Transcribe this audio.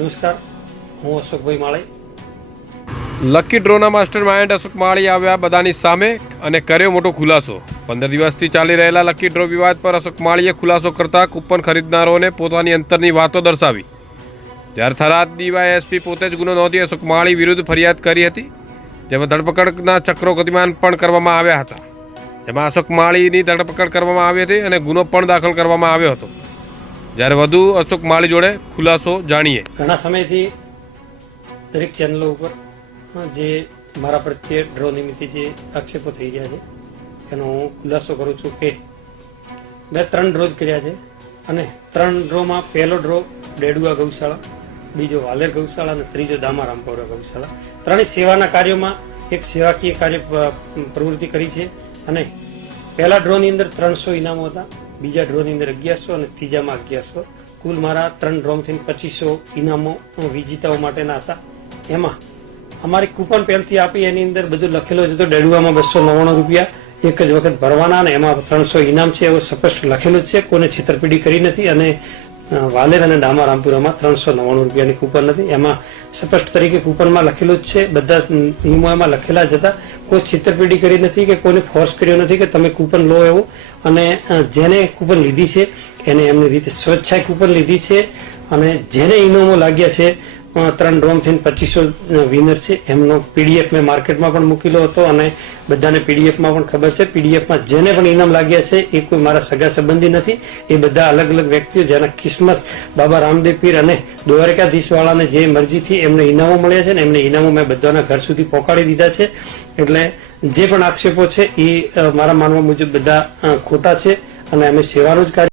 નમસ્કાર, હું અશોકભાઈ માળી લકી ડ્રોના માસ્ટર માઇન્ડ અશોક માળી આવ્યા બધાની સામે અને કર્યો મોટો ખુલાસો. પંદર દિવસથી ચાલી રહેલા લકી ડ્રો વિવાદ પર અશોક માળીએ ખુલાસો કરતા કૂપન ખરીદનારોને પોતાની અંતરની વાતો દર્શાવી. જ્યારે થરાદ ડીવાયએસપી પોતે જ ગુનો નોંધી અશોક માળી વિરુદ્ધ ફરિયાદ કરી હતી, જેમાં ધરપકડના ચક્રો ગતિમાન પણ કરવામાં આવ્યા હતા. જેમાં અશોક માળીની ધરપકડ કરવામાં આવી હતી અને ગુનો પણ દાખલ કરવામાં આવ્યો હતો. જ્યારે વધુ અશોક માળી જોડે ખુલાસો જાણીએ. ઘણા સમયથી દરેક ચેનલો ઉપર જે મારા પ્રત્યે ડ્રો નિમિત્તે જે આક્ષેપો થઈ ગયા છે, એનો હું ખુલાસો કરું છું કે મેં ત્રણ ડ્રો જ કર્યા છે. અને ત્રણ ડ્રોમાં પહેલો ડ્રો ડેડુઆ ગૌશાળા, બીજો વાલેર ગૌશાળા અને ત્રીજો દામારામપોરા ગૌશાળા. ત્રણેય સેવાના કાર્યોમાં એક સેવાકીય કાર્ય પ્રવૃત્તિ કરી છે. અને પહેલા ડ્રોની અંદર ત્રણસો ઇનામો હતા. બીજા ડ્રોની અંદર અગિયારસો અને ત્રીજામાં અગિયારસો. કુલ મારા ત્રણ ડ્રોમથી પચીસો ઇનામો વિજેતાઓ માટેના હતા. એમાં અમારી કૂપન પહેલથી આપી, એની અંદર બધું લખેલું જ તો ડેડુઆમાં બસો નવ્વાણું રૂપિયા એક જ વખત ભરવાના અને એમાં ત્રણસો ઇનામ છે. એવું સ્પષ્ટ લખેલું છે. કોને છેતરપિંડી કરી નથી અને વાલેર અને ડામા રામપુરામાં ત્રણસો નવ્વાણું રૂપિયાની કૂપન નથી. એમાં સ્પષ્ટ તરીકે કૂપનમાં લખેલું જ છે. બધા નિયમો લખેલા જ હતા. કોઈ છેતરપિંડી કરી નથી કે કોઈને ફોર્સ કર્યો નથી કે તમે કૂપન લો એવું. અને જેને કૂપન લીધી છે, એને એમની રીતે સ્વેચ્છાએ કૂપન લીધી છે. અને જેને ઇનામો લાગ્યા છે ત્રણ ડ્રોમ થઈને પચીસો વિનર છે. એમનો પીડીએફ મેં માર્કેટમાં પણ મૂકેલો હતો અને બધાને પીડીએફમાં પણ ખબર છે. પીડીએફમાં જેને પણ ઇનામ લાગ્યા છે, એ કોઈ મારા સગા સંબંધી નથી. એ બધા અલગ અલગ વ્યક્તિઓ જેના કિસ્મત બાબા રામદેવ પીર અને દ્વારકાધીશવાળાને જે મરજીથી એમને ઇનામો મળ્યા છે ને એમને ઇનામો મેં બધાના ઘર સુધી પહોંચાડી દીધા છે. એટલે જે પણ આક્ષેપો છે, એ મારા માનવા મુજબ બધા ખોટા છે અને અમે સેવાનું જ કાર્ય